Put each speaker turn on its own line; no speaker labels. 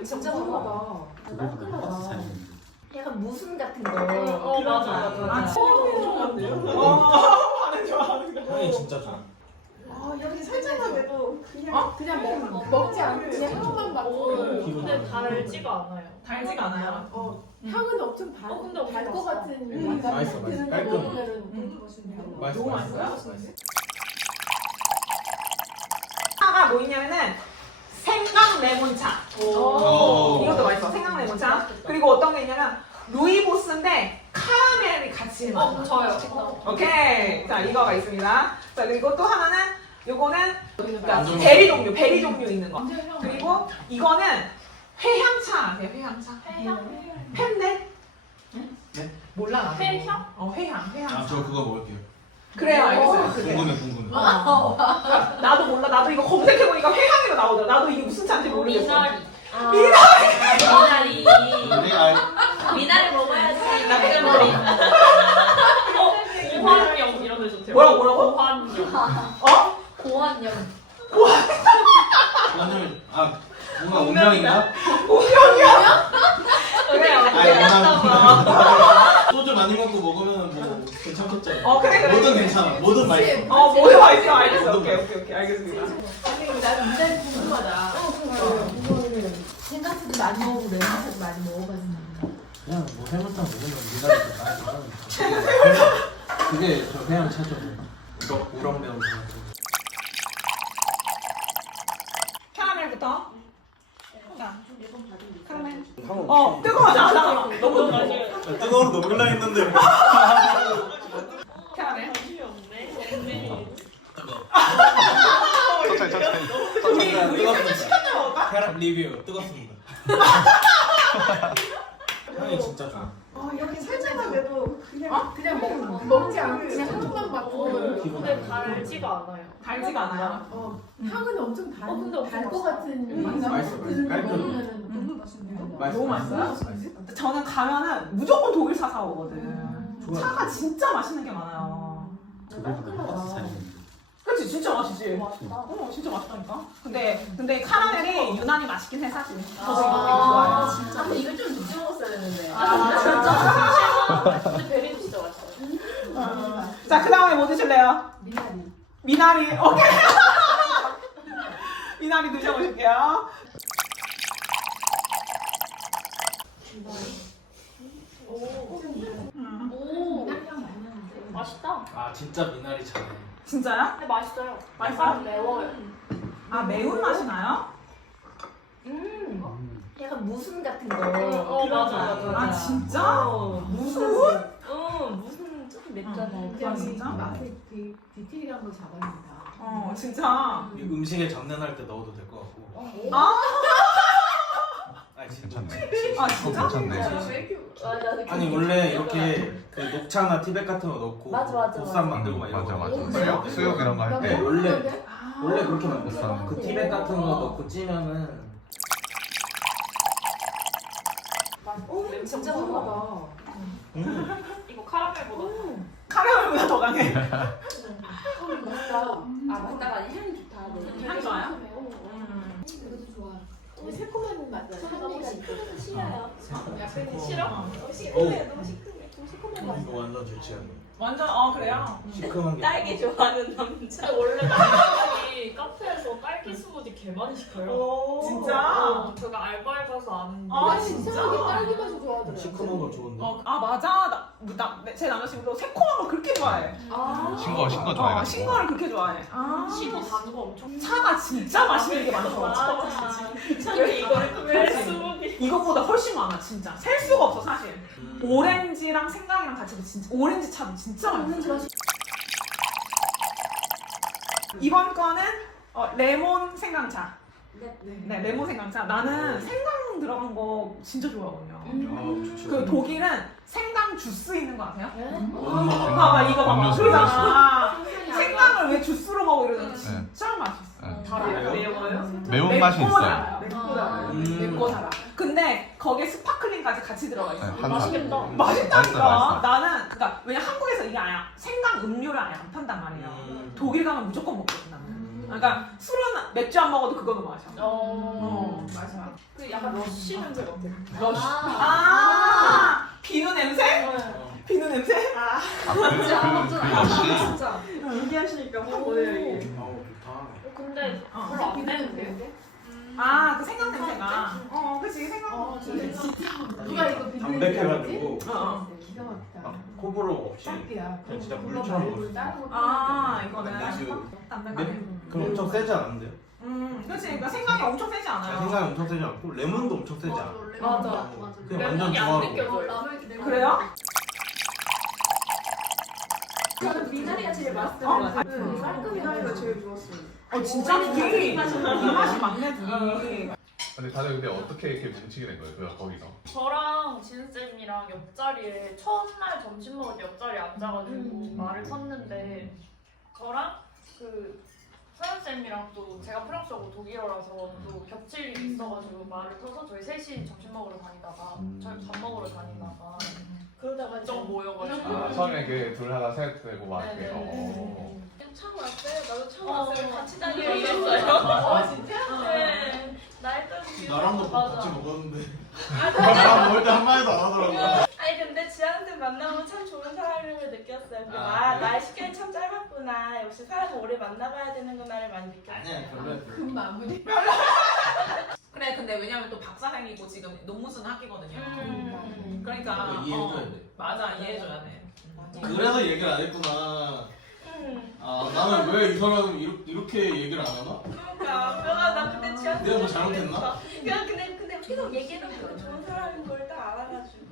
진짜 궁금하다. 약간 무슨 같은 거.
맞아.
향이 진짜 좋아.
여기 살짝만 내도 그냥 먹지 않고 그냥 향만 맡고.
근데 달지가 않아요.
달지가 않아요.
향은 엄청
근데
달것 같은
맛있어, 맛있어. 깔끔해.
너무
맛있어.
맛있어요? 차가 뭐 있냐면은 생강 레몬차. 이것도 맛있어. 생강 레몬차. 그리고 어떤 게 있냐면 루이보스인데 카라멜이 같이 있는
저요.
오케이. 자, 이거가 있습니다. 자, 그리고 또 하나는 요거는 그러니까 베리 종류 있는 거. 그리고 이거는 회향차 아세요? 회향차? 펜네?
네?
몰라 나.
회향?
회향차.
저 그거 먹을게요.
그래요, 알겠어요. 그게.
궁금해.
나도 몰라. 나도 이거 검색해보니까 회향이로 나오더라. 나도 이게 무슨 차인지 모르겠어.
미나리.
미나리 먹어야지.
낙지머리. 고환영 이런 데 좋대요.
뭐라고?
고환영.
고환영.
완전 뭔가 운명인가?
그래요.
소주 많이 먹고 먹으면 뭐 괜찮겠죠.
그래.
뭐든 괜찮아. 뭐든 맛있어.
뭐든 맛있어. 알겠어. 오케이. 알겠습니다.
난 미나리 궁금하다. 생각보다 많이 먹고 레몬차도 많이 먹어봤는데.
그냥 뭐 해물탕 먹으면 미나리 많이 그게 저 그냥 차죠. 우렁 매운 차.
캐러멜부터. 자, 캐러멜. 뜨거워. 나 너무
맞아요.
뜨거운 거 먹으려 했는데.
캐러멜.
뜨겁습니다. 캐럿 리뷰 뜨겁습니다. 향이 진짜 좋아.
여기 살짝만 내도 그냥 먹지 않고 그냥 향만 맡고.
근데 달지가 않아요.
달지가 않아요.
향은 엄청
근데
달것 같은
맛있어.
깔끔.
너무 맛있어요? 저는 가면은 무조건 독일차 사오거든. 차가 진짜 맛있는 게 많아요. 그치? 진짜 맛있지? 진짜 맛있다니까? 근데 카라멜이 유난히 맛있긴 해, 사실. 저도 이거 되게 좋아해요.
근데 이거 좀 늦게 먹었어야 되는데.
진짜? 근데 베리도 진짜 맛있어요.
자, 그 다음에 뭐 드실래요? 미나리. 오케이. 미나리 드셔보실게요.
맛있다.
진짜 미나리 차네.
진짜요?
근데 맛있어요.
맛있어요?
매워요.
매운 맛이 나요?
약간 무슨 같은 거.
맞아.
진짜? 무슨?
무슨 조금 맵잖아요.
진짜?
맛의 디테일한 걸 잡아낸다.
진짜?
음식에 장난할 때 넣어도 될 것 같고. 진짜.
진짜?
괜찮네.
아니 원래 이렇게 그 녹차나 티백 같은 거 넣고
맞아.
보쌈 만들고 막 이런
맞아. 수육 이런 거 할 때.
네, 원래 그렇게 만들었어.
보쌈.
그 티백 같은 거 넣고 찌면은
진짜 궁금하다.
이거 카라멜보다.
카라멜보다 더 강해.
맛있다가 향이 좋다.
향이 좋아요?
이것도 좋아. 새콤한 맛.
싫어요.
싫어?
너무 이거 완전 제 취향이에요.
완전 그래요?
시큼한 게.
딸기 좋아하는 남자. 원래 남자들이 카페에서 딸기 스무디 개 많이 시켜요.
진짜?
제가 알바해봐서 아는데.
진짜?
딸기 맛이 좋아하더라.
시큼한 거 좋은데.
맞아. 제 남자친구도 새콤한 거 그렇게 좋아해.
신거 좋아해가지고.
신거를 그렇게 좋아해.
시도 단거 엄청.
차가 진짜 맛있는 게 많아.
근데 이걸 왜 스무디?
이것보다 훨씬 많아, 진짜. 셀 수가 없어, 사실. 오렌지랑 생강이랑 같이 진짜 오렌지 차도 진짜 맛있어. 이번 거는 레몬 생강차. 네, 레몬 생강차. 나는 생강 들어간 거 진짜 좋아하거든요.
좋죠.
그 독일은 생강 주스 있는 거 아세요?
엄마.
봐봐, 이거 봐봐.
음료수,
그러잖아. 생강을 왜 주스로 먹어 이러잖아. 진짜 맛있어.
달아요? 매워요?
매운 맛이
맵고
있어요.
달아요. 맵고 달아요. 맵고 달아. 근데 거기에 스파클링까지 같이 들어가 있어.
네, 한
맛있겠다.
맛있다니까.
맛있어요.
나는 그러니까 왜냐 한국에서 이게 아예 생강 음료를 아예 안 판단 말이에요. 독일 가면 무조건 먹거든 나는. 그러니까 술은 맥주 안 먹어도 그거는 마셔.
맞아.
그 약간 러쉬 냄새 같아.
러쉬. 아, 비누 냄새? 비누 냄새?
진짜.
얘기하시니까 확 오네요 이게.
아우 좋다.
근데 별로 안 되는데.
아, 그 생강 냄새가. 그치, 생강.
누가 이거 비누
담백해가지고
기가 막히다.
막 호불호 없이
딱이야.
그냥 진짜 물처럼 먹을 수 있어.
아, 이거는.
그
담백하네.
그럼 엄청 세지 않은데요?
그치. 그러니까 생강이 엄청 세지 않아요.
생강이 엄청 세지 않고 레몬도 엄청 세지 않아.
맞아.
그냥 완전
레몬이 안
조화로.
느껴져요.
그래요?
저는 미나리가 제일 맛있는
어,
것 같아요.
맞아.
깔끔 미나리가 제일 좋았어요.
진짜 둘이 이 맛이 맞네, 둘이.
근데 다들 근데 어떻게 이렇게 뭉치게 된 거예요? 그 거기서?
저랑 진쌤이랑 옆자리에 첫날 점심 먹을 때 옆자리에 앉아가지고 말을 섰는데 저랑 그 서연쌤이랑 또 제가 프랑스어고 독일어라서 또 겹칠 일이 있어가지고 말을 터서 저희 셋이 점심 먹으러 다니다가 저희 밥 먹으러 다니다가 그러다가 좀 모여가지고
아, 처음에 그 둘 하나 셋 되고 막
네네.
이렇게.
처음 왔어요. 나도 처음 왔어요. 같이 다니고
네,
이랬어요.
진짜?
네. 나였던
나랑도
맞아.
같이 먹었는데 나랑 먹을 때 한마디도 안 하더라고.
아니 근데 지한테 만나면 참 좋은 사람임을 느꼈어요. 근데
아, 그래?
나의 시간이 참 짧았구나. 역시 사람을 오래 만나봐야 되는구나를 많이 느꼈어요.
아니야 별로야.
금 마무리.
그래, 근데 왜냐면 또 박사생이고 지금 논문 쓰는 학기거든요. 그러니까.
이거 이해해줘야 돼.
맞아, 이해해줘야 돼.
그래서 얘기를 안 했구나. 아 나는 왜 이 사람 이렇게 얘기를 안 하나?
그러니까 나 그때 지한테
내가 뭐 잘못했나?
그냥 근데 계속 얘기해놓고 좋은 사람인 걸 딱 알아가지고.